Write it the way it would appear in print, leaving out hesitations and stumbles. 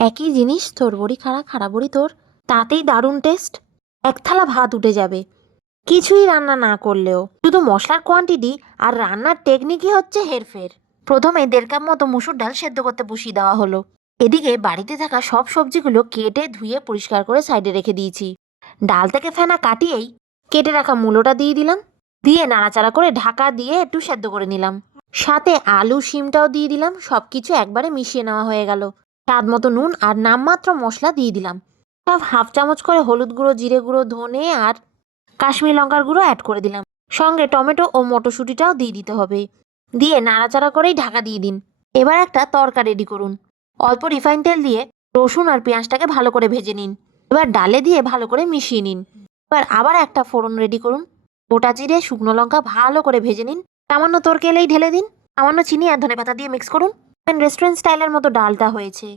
একই জিনিস, তোর বড়ি খাড়া, খাড়া বড়ি তোর, তাতেই দারুণ টেস্ট। এক থালা ভাত উঠে যাবে কিছুই রান্না না করলেও। শুধু মশলার কোয়ান্টিটি আর রান্নার টেকনিকই হচ্ছে হেরফের। প্রথমে 1.5 কাপ মতো মুসুর ডাল সেদ্ধ করতে বসিয়ে দেওয়া হলো। এদিকে বাড়িতে থাকা সব সবজিগুলো কেটে ধুয়ে পরিষ্কার করে সাইডে রেখে দিয়েছি। ডাল থেকে ফেনা কাটিয়েই কেটে রাখা মূলোটা দিয়ে দিলাম। দিয়ে নাড়াচাড়া করে ঢাকা দিয়ে একটু সেদ্ধ করে নিলাম। সাথে আলু শিমটাও দিয়ে দিলাম। সবকিছু একবারে মিশিয়ে নেওয়া হয়ে গেল। স্বাদ মতো নুন আর নামমাত্র মশলা দিয়ে দিলাম। সব হাফ চামচ করে হলুদ গুঁড়ো, জিরে গুঁড়ো, ধনে আর কাশ্মীরি লঙ্কার গুঁড়ো অ্যাড করে দিলাম। সঙ্গে টমেটো ও মটরশুঁটিটাও দিয়ে দিতে হবে। দিয়ে নাড়াচাড়া করেই ঢাকা দিয়ে দিন। এবার একটা তড়কা রেডি করুন। অল্প রিফাইন তেল দিয়ে রসুন আর পেঁয়াজটাকে ভালো করে ভেজে নিন। এবার ডালে দিয়ে ভালো করে মিশিয়ে নিন। এবার আবার একটা ফোড়ন রেডি করুন। গোটা জিরে, শুকনো লঙ্কা ভালো করে ভেজে নিন। সামান্য তরকেলেই ঢেলে দিন। সামান্য চিনি আর ধনেপাতা দিয়ে মিক্স করুন। রেস্টুরেন্ট স্টাইলের মতো ডালটা হয়েছে।